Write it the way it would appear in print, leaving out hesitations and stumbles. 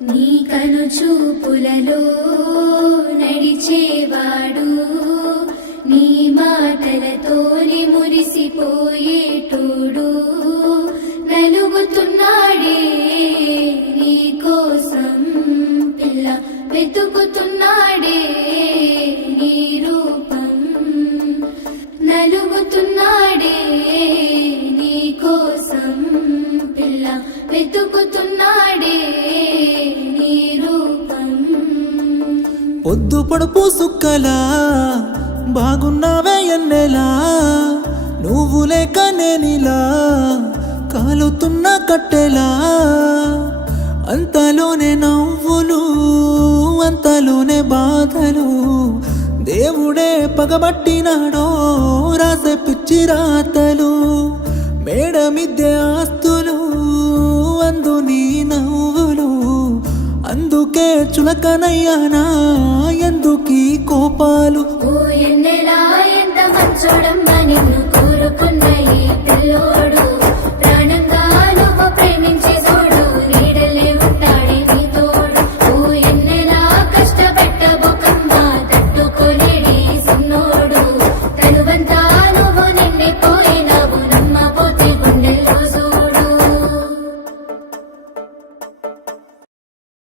నీ కను చూపులలో నడిచేవాడు నీ మాటలతోనే మురిసిపోయేటోడు నలుగుతున్నాడే నీ కోసం పిల్ల వెతుకుతున్నాడే నీ రూపం నలుగుతున్నాడే నీ కోసం పిల్ల వెతుకుతున్నాడే నీ రూపం పొద్దు పొడుపు సుక్కలా బాగున్నావే ఎన్నెలా నువ్వు లేక నేనిలా కాలుతున్న కట్టెలా అంతలోనే నవ్వులు అంతలోనే బాధలు దేవుడే పగబట్టినాడో రాసే పిచ్చి రాతలు మేడ మిద్దె ఆస్తులు అందు నీ నవ్వులు అందుకే చులకనయ్యానా ఎందుకీ కోపాలు ఓ ఎన్నెలా